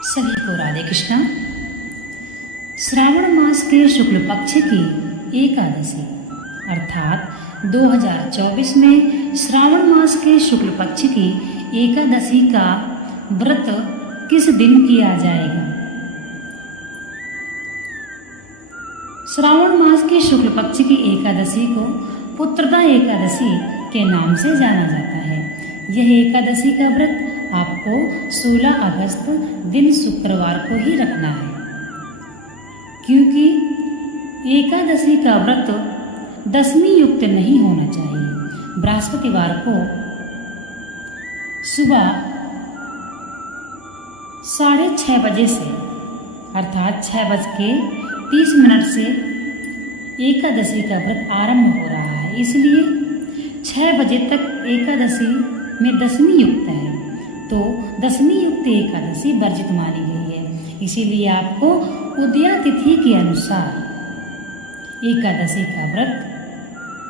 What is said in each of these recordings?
सभी को राधे कृष्णा। श्रावण मास के शुक्ल पक्ष की एकादशी अर्थात 2024 में श्रावण मास के शुक्ल पक्ष की एकादशी का व्रत किस दिन किया जाएगा? श्रावण मास के शुक्ल पक्ष की एकादशी को पुत्रदा एकादशी के नाम से जाना जाता है। यह एकादशी का व्रत आपको 16 अगस्त दिन शुक्रवार को ही रखना है, क्योंकि एकादशी का व्रत दशमी युक्त नहीं होना चाहिए। बृहस्पतिवार को सुबह 6:30 बजे से अर्थात 6:30 से एकादशी का व्रत आरंभ हो रहा है, इसलिए 6 बजे तक एकादशी में दशमी युक्त है, तो दशमी युक्त एकादशी वर्जित मानी गई है। इसीलिए आपको उदया तिथि के अनुसार एकादशी का व्रत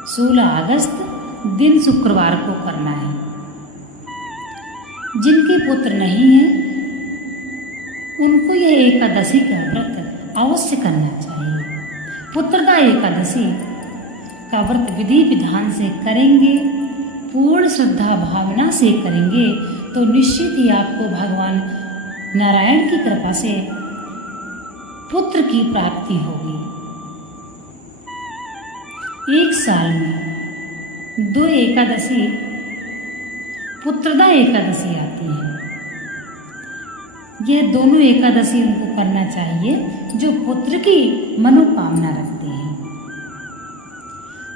16 अगस्त दिन शुक्रवार को करना है। जिनके पुत्र नहीं है उनको यह एकादशी का व्रत अवश्य करना चाहिए। पुत्रदा एकादशी का व्रत विधि विधान से करेंगे, पूर्ण श्रद्धा भावना से करेंगे तो निश्चित ही आपको भगवान नारायण की कृपा से पुत्र की प्राप्ति होगी। एक साल में 2 एकादशी पुत्रदा एकादशी आती है। यह दोनों एकादशी उनको करना चाहिए जो पुत्र की मनोकामना रखते हैं।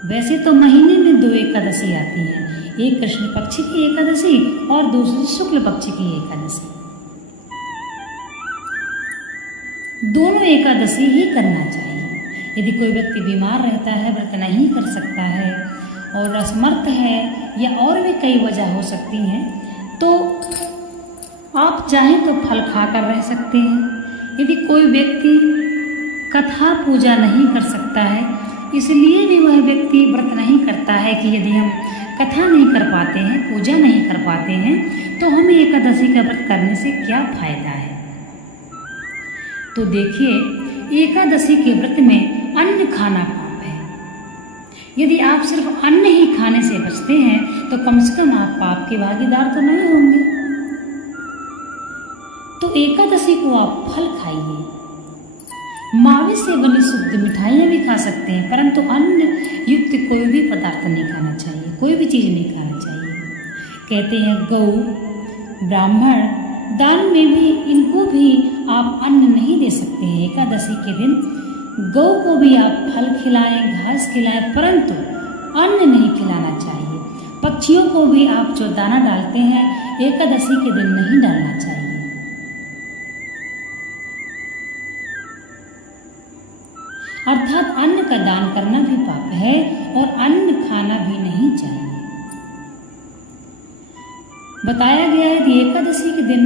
वैसे तो महीने में 2 एकादशी आती हैं, एक कृष्ण पक्ष की एकादशी और दूसरी शुक्ल पक्ष की एकादशी। दोनों एकादशी ही करना चाहिए। यदि कोई व्यक्ति बीमार रहता है, व्रत नहीं कर सकता है और असमर्थ है या और भी कई वजह हो सकती हैं, तो आप चाहें तो फल खाकर रह सकते हैं। यदि कोई व्यक्ति कथा पूजा नहीं कर सकता है, इसलिए भी वह व्यक्ति व्रत नहीं करता है कि यदि हम कथा नहीं कर पाते हैं, पूजा नहीं कर पाते हैं, तो हमें एकादशी का व्रत करने से क्या फायदा है। तो देखिए, एकादशी के व्रत में अन्न खाना पाप है। यदि आप सिर्फ अन्न ही खाने से बचते हैं तो कम से कम आप पाप के भागीदार तो नहीं होंगे। तो एकादशी को आप फल खाइए, मावे से बनी शुद्ध मिठाइयाँ भी खा सकते हैं, परंतु अन्न युक्त कोई भी पदार्थ नहीं खाना चाहिए, कोई भी चीज़ नहीं खाना चाहिए। कहते हैं गौ ब्राह्मण दान में भी इनको भी आप अन्न नहीं दे सकते हैं। एकादशी के दिन गौ को भी आप फल खिलाएं, घास खिलाएं, परंतु अन्न नहीं खिलाना चाहिए। पक्षियों को भी आप जो दाना डालते हैं एकादशी के दिन नहीं डालना चाहिए। अर्थात अन्न का दान करना भी पाप है और अन्न खाना भी नहीं चाहिए। बताया गया है कि एकादशी के दिन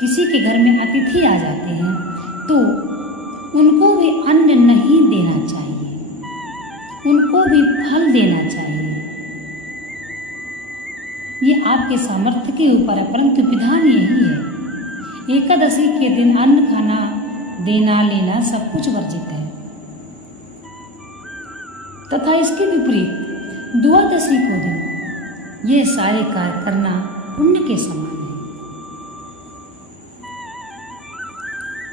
किसी के घर में अतिथि आ जाते हैं तो उनको भी अन्न नहीं देना चाहिए, उनको भी फल देना चाहिए। ये आपके सामर्थ्य के ऊपर है, परंतु विधान यही है। एकादशी के दिन अन्न खाना देना लेना सब कुछ वर्जित है। तथा इसके विपरीत द्वादशी को दिन ये सारे कार्य करना पुण्य के समान है।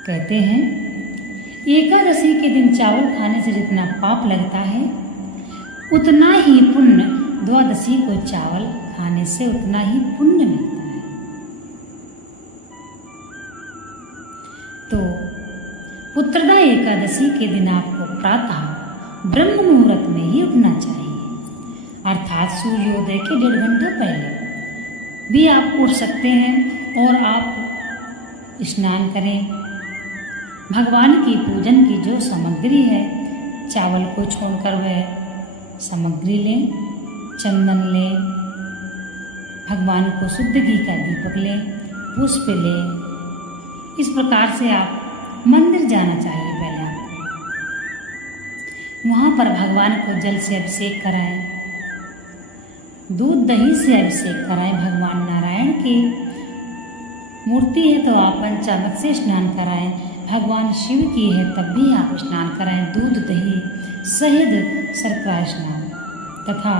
कहते हैं एकादशी के दिन चावल खाने से जितना पाप लगता है उतना ही पुण्य द्वादशी को चावल खाने से उतना ही पुण्य मिलता है। तो पुत्रदा एकादशी के दिन आपको प्रातः ब्रह्म मुहूर्त में ही उठना चाहिए, अर्थात सूर्योदय के 1.5 घंटा पहले भी आप उठ सकते हैं और आप स्नान करें। भगवान की पूजन की जो सामग्री है, चावल को छोड़कर वह सामग्री लें, चंदन लें, भगवान को शुद्ध घी का दीपक लें, पुष्प लें। इस प्रकार से आप मंदिर जाना चाहिए। पहले आपको वहाँ पर भगवान को जल से अभिषेक कराएं, दूध दही से अभिषेक कराएं, भगवान नारायण के मूर्ति है तो आप पंचामृत से स्नान कराएं। भगवान शिव की है तब भी आप स्नान कराएं, दूध दही शहद शर्करा स्नान। तथा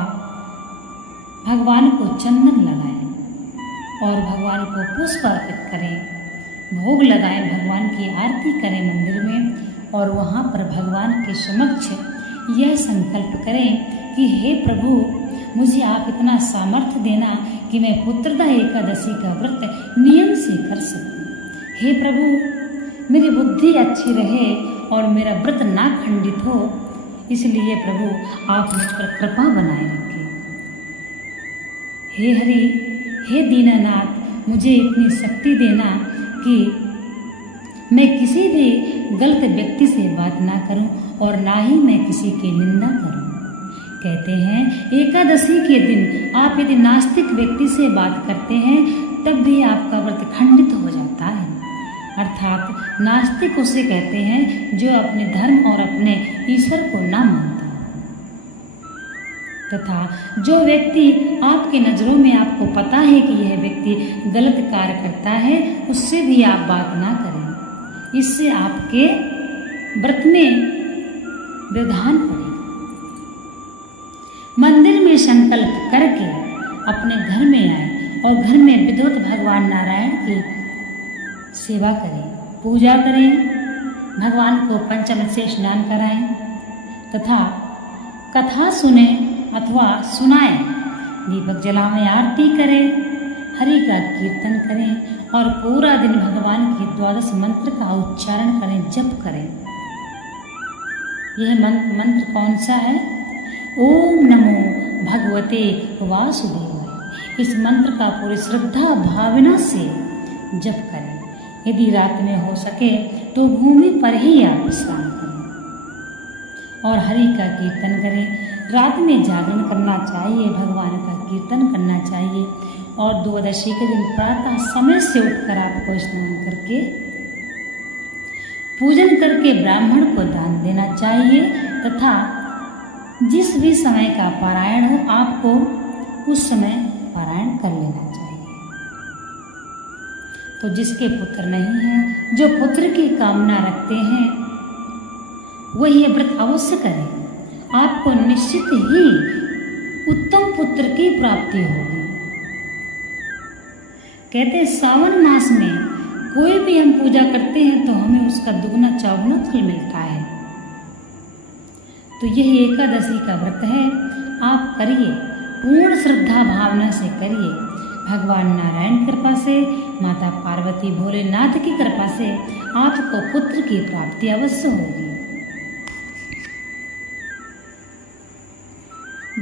भगवान को चंदन लगाएं और भगवान को पुष्प अर्पित करें, भोग लगाएं, भगवान की आरती करें मंदिर में और वहाँ पर भगवान के समक्ष यह संकल्प करें कि हे प्रभु, मुझे आप इतना सामर्थ्य देना कि मैं पुत्रदा एकादशी का व्रत नियम से कर सकूं। हे प्रभु, मेरी बुद्धि अच्छी रहे और मेरा व्रत ना खंडित हो, इसलिए प्रभु आप मुझ पर कृपा बनाए रखें। हे हरि, हे दीनानाथ, मुझे इतनी शक्ति देना कि मैं किसी भी गलत व्यक्ति से बात ना करूं और ना ही मैं किसी की निंदा करूं। कहते हैं एकादशी के दिन आप यदि नास्तिक व्यक्ति से बात करते हैं तब भी आपका व्रत खंडित हो जाता है। अर्थात नास्तिक उसे कहते हैं जो अपने धर्म और अपने ईश्वर को ना मानता। तथा जो व्यक्ति आपके नज़रों में आपको पता है कि यह व्यक्ति गलत कार्य करता है, उससे भी आप बात ना करें, इससे आपके व्रत में व्यवधान पड़ेगा। मंदिर में संकल्प करके अपने घर में आए और घर में विद्युत भगवान नारायण की सेवा करें, पूजा करें, भगवान को पंचामृत से स्नान कराएं तथा कथा सुने अथवा सुनाएं, दीपक जलाएं, आरती करें, हरि का कीर्तन करें और पूरा दिन भगवान के 12 मंत्र का उच्चारण करें, जप करें। यह मंत्र कौन सा है? ओम नमो भगवते वासुदेवाय। इस मंत्र का पूरी श्रद्धा भावना से जप करें। यदि रात में हो सके तो भूमि पर ही आप विश्राम करें और हरि का कीर्तन करें। रात में जागरण करना चाहिए, भगवान का कीर्तन करना चाहिए और द्वादशी के दिन प्रातः समय से उठकर आपको स्नान करके पूजन करके ब्राह्मण को दान देना चाहिए तथा जिस भी समय का पारायण हो आपको उस समय पारायण कर लेना चाहिए। तो जिसके पुत्र नहीं हैं, जो पुत्र की कामना रखते हैं, वह ये व्रत अवश्य करें। आपको निश्चित ही उत्तम पुत्र की प्राप्ति होगी। कहते हैं सावन मास में कोई भी हम पूजा करते हैं तो हमें उसका दुगना चौगुना फल मिलता है। तो यह एकादशी का व्रत है, आप करिए, पूर्ण श्रद्धा भावना से करिए। भगवान नारायण की कृपा से, माता पार्वती भोलेनाथ की कृपा से आपको पुत्र की प्राप्ति अवश्य होगी।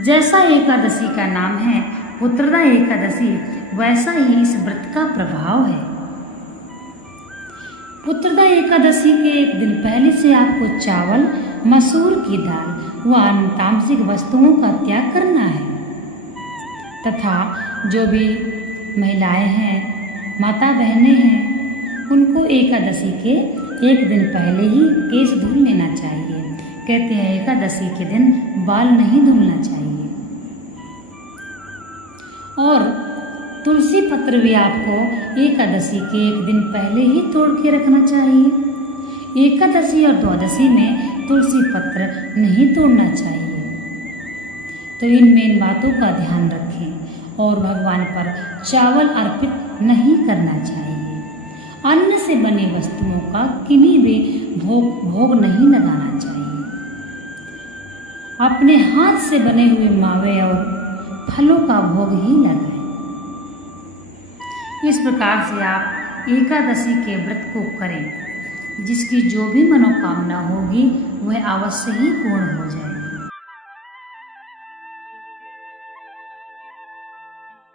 जैसा एकादशी का नाम है पुत्रदा एकादशी, वैसा ही इस व्रत का प्रभाव है। पुत्रदा एकादशी के एक दिन पहले से आपको चावल, मसूर की दाल व अन्य तामसिक वस्तुओं का त्याग करना है तथा जो भी महिलाएं हैं, माता बहनें हैं, उनको एकादशी के एक दिन पहले ही केश धुल लेना चाहिए। कहते हैं एकादशी के दिन बाल नहीं धुलना चाहिए और तुलसी पत्र भी आपको एकादशी के एक दिन पहले ही तोड़ के रखना चाहिए। एकादशी और द्वादशी में तुलसी पत्र नहीं तोड़ना चाहिए। तो इन बातों का ध्यान रखें और भगवान पर चावल अर्पित नहीं करना चाहिए। अन्न से बनी वस्तुओं का किन्हीं भी भोग नहीं लगाना चाहिए। अपने हाथ से बने हुए मावे और फलों का भोग ही लगाएं। इस प्रकार से आप एकादशी के व्रत को करें, जिसकी जो भी मनोकामना होगी वह अवश्य ही पूर्ण हो जाए।